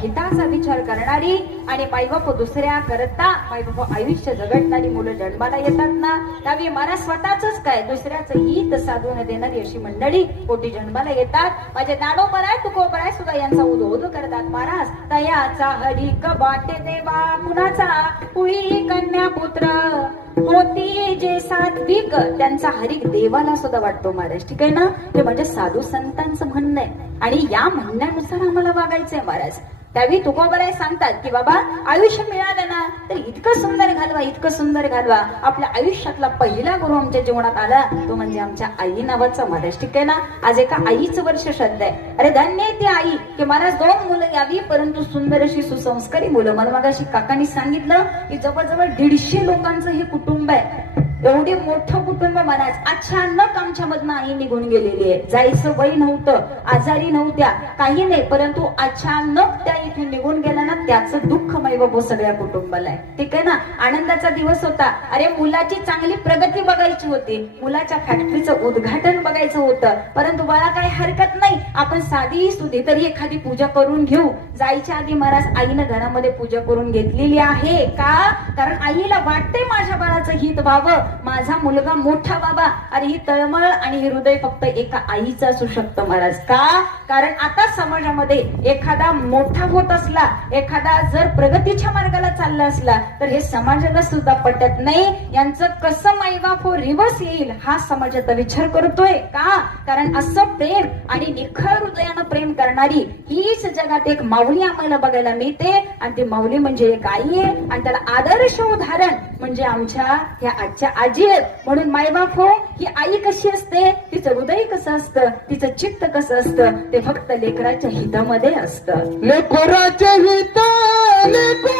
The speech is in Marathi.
हिताचा विचार करणारी आणि मायबाप दुसऱ्या करता मायबाप आयुष्य जगडणारी मुलं जन्माला येतात ना, त्यावेळी मला स्वतःच काय दुसऱ्याचं हित साधून देणारी अशी मंडळी पोटी जन्माला येतात. माझे दाडोबराय तुकोबराय सुद्धा यांचा उदोद करतात. महाराज तयाचा हरिक वाटे देवा कुणाचा कुळी कन्या पुत्र होती जे सात्विक त्यांचा हरिक देवाला सुद्धा वाटतो महाराज. ठीक आहे ना, हे म्हणजे साधू संतांचं म्हणणं आहे आणि या म्हणण्यानुसार आम्हाला वागायचंय महाराज. त्यावेळी तुकोबराय सांगतात की बाबा आयुष्य मिळालं ना तर इतकं सुंदर घालवा, इतकं सुंदर घालवा. आपल्या आयुष्यातला पहिला गुरु आमच्या जीवनात आला तो म्हणजे आमच्या आई नावाचा महाराज. ठीक आहे ना, आज एका आईचं वर्ष श्रद्धा आहे. अरे धन्य आहे ती आई की महाराज 2 मुलं यावी परंतु सुंदर अशी सुसंस्कारी मुलं. मला मगाशी काकांनी सांगितलं की जवळजवळ 150 लोकांचं हे कुटुंब आहे. एवढे मोठं कुटुंब महाराज. अचानक आमच्या मधनं आई निघून गेलेली आहे. जायचं वय नव्हतं, आजारी नव्हत्या, काही नाही, परंतु अचानक त्या इथून निघून गेला ना त्याचं दुःख बाबा सगळ्या कुटुंबाला आहे. ठीक आहे ना, आनंदाचा दिवस होता. अरे मुलाची चांगली प्रगती बघायची होती, मुलाच्या फॅक्टरीचं उद्घाटन बघायचं होतं, परंतु मला काही हरकत नाही आपण साधी सुधी तरी एखादी पूजा करून घेऊ. जायच्या आधी महाराज आईनं घरामध्ये पूजा करून घेतलेली आहे. का? कारण आईला वाटते माझ्या बाळाचं हित व्हावं, माझा मुलगा मोठा व्हावा. अरे ही तळमळ आणि हे हृदय फक्त एका आईचं असू शकतं महाराज. का? कारण आता समाजामध्ये एखादा मोठा होत असला, एखादा जर प्रगतीच्या मार्गाला चालला असला तर हे समाजाला सुद्धा पटत नाही. यांचं कसं मायबाप हो रिवर्स येईल हा समाजाचा विचार करतोय. का? कारण असं प्रेम आणि निखळ हृदयानं प्रेम करणारी हीच जगात एक माऊली आम्हाला बघायला मिळते आणि ती माऊली म्हणजे एक आई आहे आणि त्याला आदर्श उदाहरण म्हणजे आमच्या ह्या आजच्या आजी आहेत. म्हणून मायबाप हो ही आई कशी असते, तिचं हृदय कसं असतं, तिचं चित्त कसं असतं ते फक्त लेकराच्या हितामध्ये असतं. लेकराच्या हितामध्ये